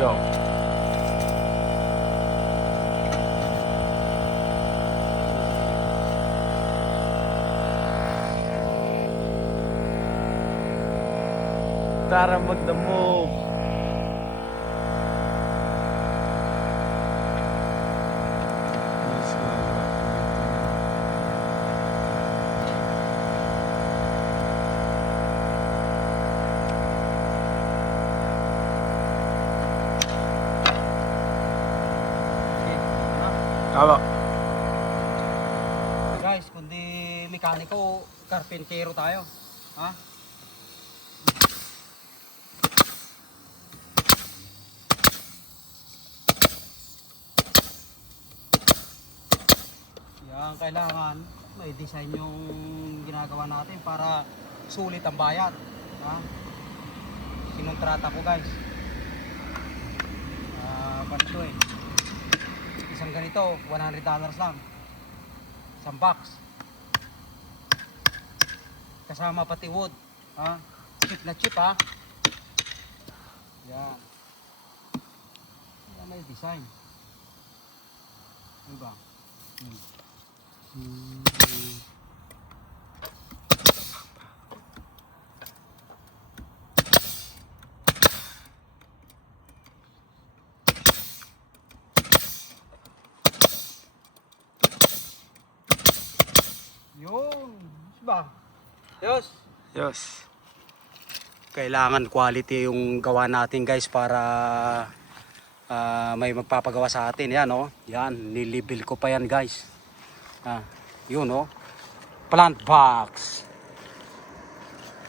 go. Tara, magdamog. Tama. Guys, kundi mekaniko, karpentero tayo. Ha? Yan, kailangan may design yung ginagawa natin para sulit ang bayad. Ha? Kinontrata ko guys. Ganito eh. Isang ganito, $100 lang. Isang box. Kasama pati wood. Ha? Cheap na cheap ha. Yan. Yan may design. Diba? Yun. Diba? Yes. Yes. Kailangan quality yung gawa natin guys para may magpapagawa sa atin. Yan oh. Yan, nilibil ko pa yan guys. Yun oh. Plant box.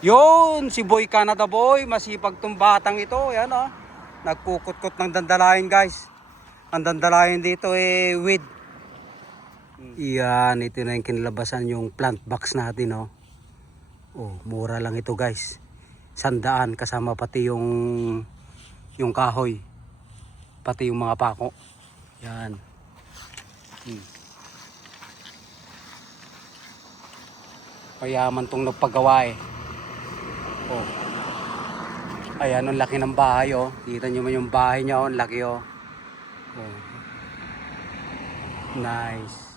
Yun, si Boy Canada Boy, masipag tong batang ito. Yan oh. Nagkukot-kot ng dandalayan guys. Ang dandalayan dito eh with. Yan, ito na yung kinalabasan yung plant box natin oh. Oh, mura lang ito guys. 100 kasama pati yung kahoy. Pati yung mga pako. Yan. Mayaman tong nagpagawa eh. Oh. Ayan, ang laki ng bahay oh. Kita nyo man yung bahay niya oh, ang laki oh. Oh. Nice.